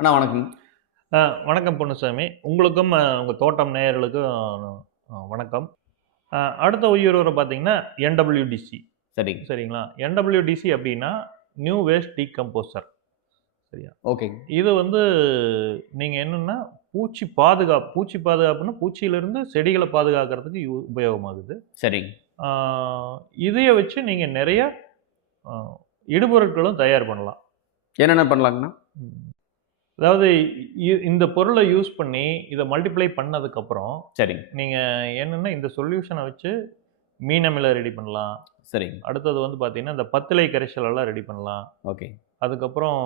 அண்ணா வணக்கம். ஆ, வணக்கம் பொன்னுசாமி. உங்களுக்கும் அ, உங்க தோட்டம் நேயர்களுக்கும் வணக்கம். அடுத்த உயிரோரை பார்த்தீங்கன்னா என்டபிள்யூடிசி சரி சரிங்களா? என்டபிள்யூடிசி அப்படின்னா நியூ வேஸ்ட் டீகம்போசர் சரியா? ஓகே. இது வந்து நீங்கள் என்னென்னா பூச்சி பாதுகாப்பு பூச்சி பாதுகாப்புன்னா பூச்சியிலிருந்து செடிகளை பாதுகாக்கிறதுக்கு யூ உபயோகமாகுது. சரி இதைய வச்சு நீங்கள் நிறைய இடுபொருட்களும் தயார் பண்ணலாம். என்னென்ன பண்ணலாங்கண்ணா? அதாவது இந்த பொருளை யூஸ் பண்ணி இதை மல்டிப்ளை பண்ணதுக்கப்புறம் சரி நீங்கள் என்னென்னா இந்த சொல்யூஷனை வச்சு மீன் அமில ரெடி பண்ணலாம். சரி அடுத்தது வந்து பார்த்தீங்கன்னா இந்த பத்திலை கரைசல் எல்லாம் ரெடி பண்ணலாம். ஓகே. அதுக்கப்புறம்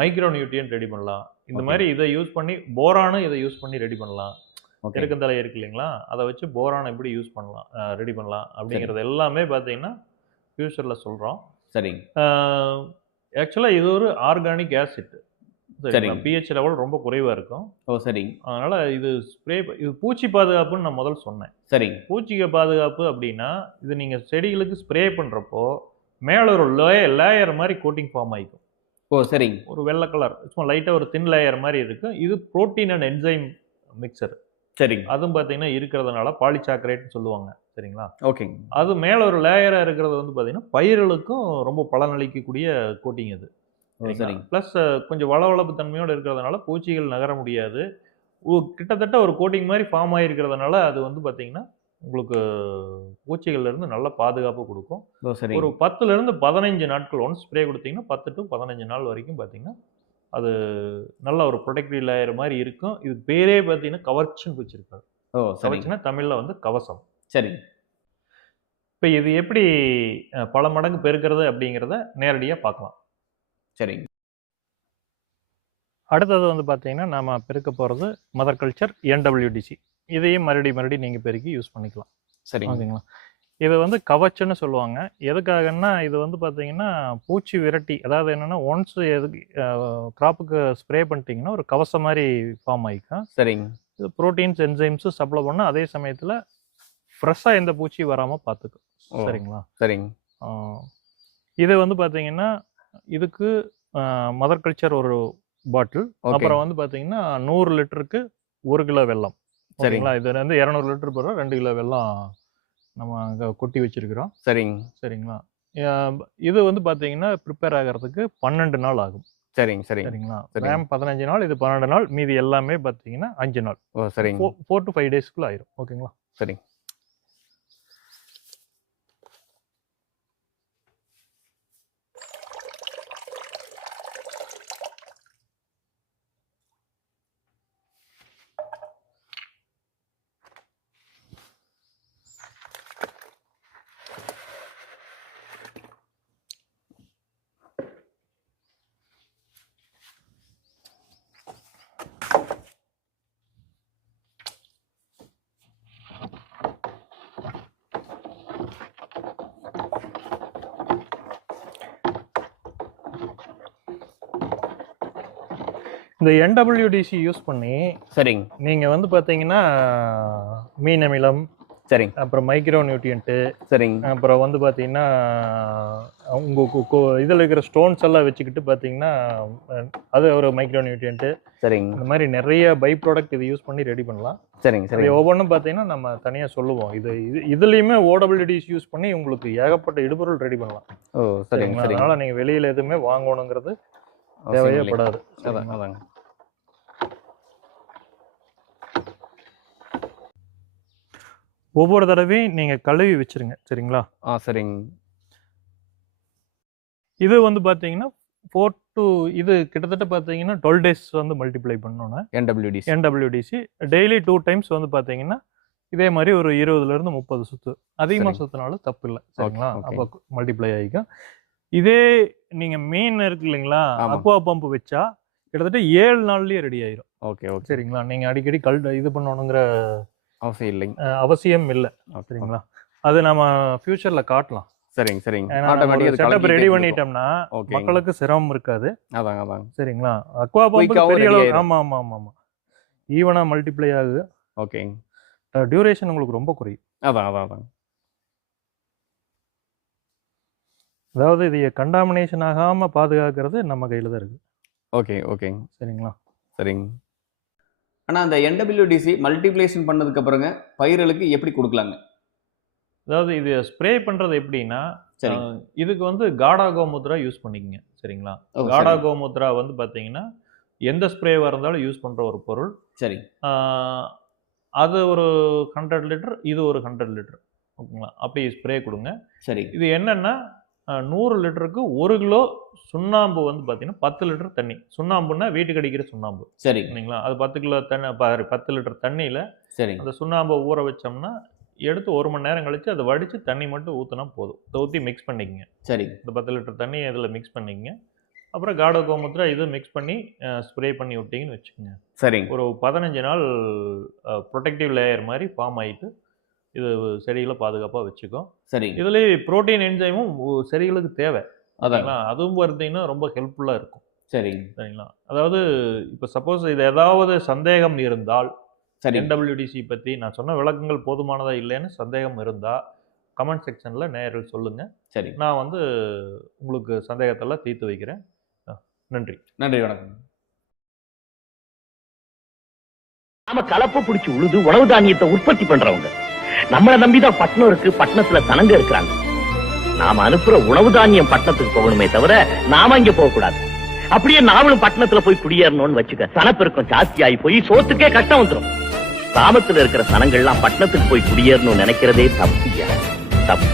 மைக்ரோ நியூட்ரியன்ட் ரெடி பண்ணலாம். இந்த. மாதிரி இதை யூஸ் பண்ணி போரானும் இதை யூஸ் பண்ணி ரெடி பண்ணலாம். எருக்கந்தலை இருக்கு இல்லைங்களா? அதை வச்சு போரான் எப்படி யூஸ் பண்ணலாம் ரெடி பண்ணலாம் அப்படிங்கிறது எல்லாமே பார்த்தீங்கன்னா ஃப்யூச்சரில் சொல்கிறோம் சரி ஆக்சுவலாக இது ஒரு ஆர்கானிக் ஆசிட். சரி. சரிங்களா பிஹெச் லெவல் ரொம்ப குறைவாக இருக்கும். ஓ சரி அதனால் இது ஸ்ப்ரே இது பூச்சி பாதுகாப்புன்னு நான் முதல்ல சொன்னேன். சரி பூச்சிக்கு பாதுகாப்பு அப்படின்னா இது நீங்கள் செடிகளுக்கு ஸ்ப்ரே பண்ணுறப்போ மேலே ஒரு லே லேயர் மாதிரி கோட்டிங் ஃபார்ம் ஆகிக்கும் ஓ சரி ஒரு வெள்ளை கலர் சும்மா லைட்டாக ஒரு தின் லேயர் மாதிரி இருக்கும் இது புரோட்டீன் அண்ட் என்சைம் மிக்சர் சரி அதுவும் பார்த்தீங்கன்னா இருக்கிறதுனால பாலிசாக்கரேட்னு சொல்லுவாங்க. சரிங்களா? ஓகே அது மேலே ஒரு லேயராக இருக்கிறது வந்து பார்த்தீங்கன்னா பயிர்களுக்கும் ரொம்ப பலனளிக்கக்கூடிய கோட்டிங் அது. ஓ சரி ப்ளஸ் கொஞ்சம் வளவளப்பு தன்மையோடு இருக்கிறதுனால பூச்சிகள் நகர முடியாது. கிட்டத்தட்ட ஒரு கோட்டிங் மாதிரி ஃபார்ம் ஆகிருக்கிறதுனால அது வந்து பார்த்தீங்கன்னா உங்களுக்கு பூச்சிகள்ல இருந்து நல்ல பாதுகாப்பு கொடுக்கும். சரி ஒரு பத்துல இருந்து பதினஞ்சு நாட்கள் ஒன்ஸ் ஸ்ப்ரே கொடுத்தீங்கன்னா பத்து டு பதினஞ்சு நாள் வரைக்கும் பார்த்தீங்கன்னா அது நல்ல ஒரு ப்ரொடெக்டிவ் லேயர் மாதிரி இருக்கும். இது பேரே பார்த்தீங்கன்னா கவர்ச்சின்னு வச்சிருக்காரு ஓ கவர்ச்சின்னா தமிழில் வந்து கவசம். சரி இப்போ இது எப்படி பல மடங்கு பெருக்கிறது அப்படிங்கிறத நேரடியாக பார்க்கலாம். சரி அடுத்தது வந்து பார்த்தீங்கன்னா நாம பெருக்க போகிறது மதர் கல்ச்சர் என்டபிள்யூடிசி இதையும் மறுபடி மறுபடி நீங்கள் பெருக்கி யூஸ் பண்ணிக்கலாம். சரி ஓகேங்களா? இது வந்து கவச்சன்னு சொல்லுவாங்க. எதுக்காகன்னா இது வந்து பார்த்தீங்கன்னா பூச்சி விரட்டி அதாவது என்னென்னா ஒன்ஸ் எதுக்கு கிராப்புக்கு ஸ்ப்ரே பண்ணிட்டீங்கன்னா ஒரு கவசம் மாதிரி ஃபார்ம் ஆகிக்கும் சரிங்க. இது ப்ரோட்டீன்ஸ் என்சைம்ஸு சப்ளை பண்ணால் அதே சமயத்தில் ஃப்ரெஷ்ஷாக எந்த பூச்சி வராமல் பார்த்துக்கும். சரிங்களா? சரிங்க. இது வந்து பார்த்தீங்கன்னா இதுக்கு மதர் கல்ச்சர் ஒரு பாட்டில் அப்புறம் வந்து பார்த்தீங்கன்னா நூறு லிட்டருக்கு ஒரு கிலோ வெல்லம். சரிங்க. சரிங்களா இது வந்து இரநூறு லிட்டர் போடுறோம் ரெண்டு கிலோ வெல்லம் நம்ம அங்கே கொட்டி வச்சிருக்கிறோம். சரிங்க. சரிங்களா? இது வந்து பார்த்தீங்கன்னா ப்ரிப்பேர் ஆகிறதுக்கு பன்னெண்டு நாள் ஆகும். சரிங்க சரிங்க. சரிங்களா? சரிங்க. ரேம் பதினஞ்சு நாள் இது பன்னெண்டு நாள் மீதி எல்லாமே பார்த்தீங்கன்னா அஞ்சு நாள். ஓ சரிங்க. ஃபோர் டு ஃபைவ் டேஸ்க்குள்ள ஆயிரும். ஓகேங்களா? சரிங்க. இந்த என்டபிள்யூடிசி யூஸ் பண்ணி சரிங்க. நீங்கள் வந்து பார்த்தீங்கன்னா மீன் அமிலம் சரிங்க. அப்புறம் மைக்ரோ நியூட்ரியன்ட்டு சரிங்க. அப்புறம் வந்து பார்த்தீங்கன்னா உங்கள் இதில் இருக்கிற ஸ்டோன்ஸ் எல்லாம் வச்சுக்கிட்டு பார்த்தீங்கன்னா அது ஒரு மைக்ரோ நியூட்ரியன்ட்டு சரிங்க. இந்த மாதிரி நிறைய பை ப்ராடக்ட் இது யூஸ் பண்ணி ரெடி பண்ணலாம். சரிங்க சரிங்க. ஒவ்வொன்றும் பார்த்தீங்கன்னா நம்ம தனியாக சொல்லுவோம். இது இது இதுலேயுமே ஓடபிலிட்டிஸ் யூஸ் பண்ணி உங்களுக்கு ஏகப்பட்ட இடுபொருள் ரெடி பண்ணலாம். ஓ சரிங்க அதனால் நீங்கள் வெளியில் எதுவுமே வாங்கணுங்கிறது தேவையே. படாது. அதான்? அதாங்க. ஒவ்வொரு தடவையும் நீங்கள் கழுவி வச்சிருங்க சரிங்களா? ஆ சரிங்க. இது வந்து பார்த்தீங்கன்னா ஃபோர் டு இது கிட்டத்தட்ட பார்த்தீங்கன்னா டுவெல் டேஸ் வந்து மல்டிப்ளை பண்ணோன்னே NWDC NWDC daily two times வந்து பார்த்தீங்கன்னா இதே மாதிரி ஒரு இருபதுலேருந்து முப்பது சுத்து. அதிகமாக. சுத்தினாலும் தப்பு இல்லை சரிங்களா. அப்போ மல்டிப்ளை ஆகிக்கும் இதே நீங்கள் மீன் இருக்கு இல்லைங்களா. அக்வா பம்ப் வச்சா கிட்டத்தட்ட ஏழு நாள்லயே ரெடி ஆயிரும். ஓகே ஓகே சரிங்களா? நீங்கள் அடிக்கடி கல் இது பண்ணணுங்கிற அவசியம் இல்லைங்க. அவசியம் இல்லை. சரிங்களா? அது நம்ம ஃபியூச்சரில் காட்டலாம். சரிங்க சரிங்க. செட்டப் ரெடி பண்ணிட்டோம்னா மக்களுக்கு சிரமம் இருக்காது. அதாங்க அதாங்க. சரிங்களா? அக்வா பம்புக்கு பெரிய அளவு. ஆமா ஆமா ஆமா ஆமா. ஈவனா மல்டிப்ளை ஆகுது. ஓகேங்க. டியூரேஷன் உங்களுக்கு ரொம்ப குறையும். அதான் அதான் அதான் அதாவது இது கண்டாமினேஷன் ஆகாம பாதுகாக்கிறது நம்ம கையில தான் இருக்கு. ஓகே ஓகேங்க. சரிங்களா? சரிங்க. ஆனா அந்த என்டபிள்யூடிசி மல்டிப்ளேஷன் பண்ணதுக்கு அப்புறங்க பயிர்களுக்கு எப்படி கொடுக்கலாங்க? அதாவது இது ஸ்ப்ரே பண்றது எப்படின்னா இதுக்கு வந்து காடா கோமுத்ரா யூஸ் பண்ணிக்கங்க சரிங்களா? காடா. கோமுத்ரா வந்து பாத்தீங்கன்னா எந்த ஸ்ப்ரேவாக இருந்தாலும் யூஸ் பண்ற ஒரு பொருள். சரி. அது ஒரு ஹண்ட்ரட் லிட்டர் இது ஒரு ஹண்ட்ரட் லிட்டர் ஓகேங்களா? அப்படி ஸ்ப்ரே கொடுங்க. சரி. இது என்னன்னா நூறு லிட்டருக்கு ஒரு கிலோ சுண்ணாம்பு வந்து பார்த்தீங்கன்னா பத்து லிட்டர் தண்ணி. சுண்ணாம்புன்னா வீட்டுக்கு அடிக்கிற சுண்ணாம்பு. சரி சரிங்களா அது பத்து கிலோ தண்ணி ப- பத்து லிட்டர் தண்ணியில் சரி அந்த சுண்ணாம்பை ஊற வச்சோம்னா எடுத்து ஒரு மணி நேரம் கழிச்சு அதை வடித்து தண்ணி மட்டும் ஊற்றினா போதும். இதை ஊற்றி மிக்ஸ் பண்ணிக்கங்க. சரி இந்த பத்து லிட்டர் தண்ணி இதில் மிக்ஸ் பண்ணிக்கங்க. அப்புறம் காடோ கோமுத்திரா இது மிக்ஸ் பண்ணி ஸ்ப்ரே பண்ணி விட்டிங்கன்னு வச்சுக்கோங்க. சரிங்க. ஒரு பதினஞ்சு நாள் ப்ரொடெக்டிவ் லேயர் மாதிரி ஃபார்ம் ஆகிட்டு இது செடிகளை பாதுகாப்பாக வச்சுக்கும். சரி இதுலேயே புரோட்டீன் என்ஜைமும் செடிகளுக்கு தேவை. அதான் சரிங்களா? அதுவும் பார்த்தீங்கன்னா ரொம்ப ஹெல்ப்ஃபுல்லாக இருக்கும். சரி சரிங்களா? அதாவது இப்போ சப்போஸ் இது ஏதாவது சந்தேகம் இருந்தால் சரி என்டபிள்யூடிசி பற்றி நான் சொன்ன விளக்கங்கள் போதுமானதா இல்லைன்னு சந்தேகம் இருந்தால் கமெண்ட் செக்ஷனில் நேரில் சொல்லுங்கள் சரி நான் வந்து உங்களுக்கு சந்தேகத்தெல்லாம் தீர்த்து வைக்கிறேன். நன்றி. நன்றி வணக்கம். நாம கலப்பு பிடிச்சு உழுது உணவு தானியத்தை உற்பத்தி பண்றவங்க. நம்மளை நம்பிதான் பட்டணம் இருக்கு பட்டணத்துல தனங்க இருக்கிறாங்க. நாம அனுப்புற உணவு தானியம் பட்டணத்துக்கு போகணுமே தவிர நாம இங்க போக கூடாது அப்படியே நாமளும் பட்டணத்துல போய் குடியேறணும்னு வச்சுக்க சனப்பெருக்கம் ஜாஸ்தி ஆகி போய் சோத்துக்கே கஷ்டம் வந்துரும். கிராமத்துல இருக்கிற சனங்கள்லாம் பட்டணத்துக்கு போய் குடியேறணும்னு நினைக்கிறதே தப்பு தப்பு.